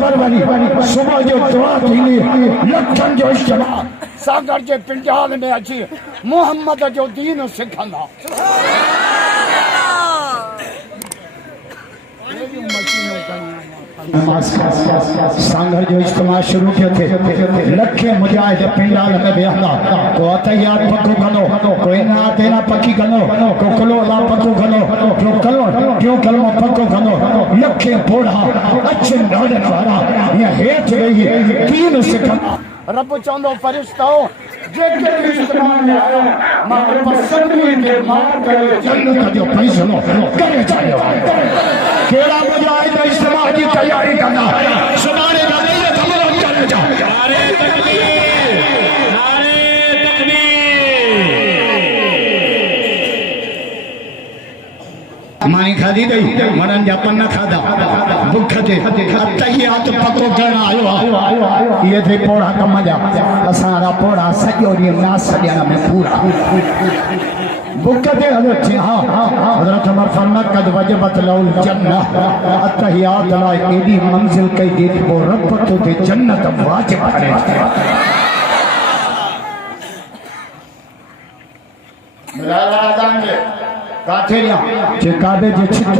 फरवरी सुबह जो दुआ थी लखन जो इज्तिमा सागर के पिंडाल में अची मोहम्मद जो दीन सिखंदा सांगर जो इज्तिमा शुरू किए थे लखे मुजाहिद पिंडाल में बेहदा को अतयात पक्को गनो कोई ना तेरा पक्की गनो को कलो ला पक्को गनो क्यों कलमो पक्को गनो लखे बोड़ा अच्छे नौजन वाला ये हेठ रही तीन सिखंदा रब चंदो फरिश्तो जेके इज्तिमा में आयो मां पसंदगी के मां करे जन्नत जो फैसलो करे जायो केड़ा मुजाहिद इज्तिमा की तैयारी करना सुनाने का नहीं है तमाम चले जा नारे तकबीर मानी खादी गई मरन जा पन्ना खादा भूख थे अतहियात पको करना आयो ये थे पोड़ा कम जा असारा पोड़ा सजो दी नास सजना में पूरा भूख थे हजरत हां हजरत उमर फरमात कद वजबत लौल जन्नत अतहियात ला एदी मंजिल कई दी वो रब तो ते जन्नत वाजिब करे मिलाला दांगे काठेरिया जे काबे जे छित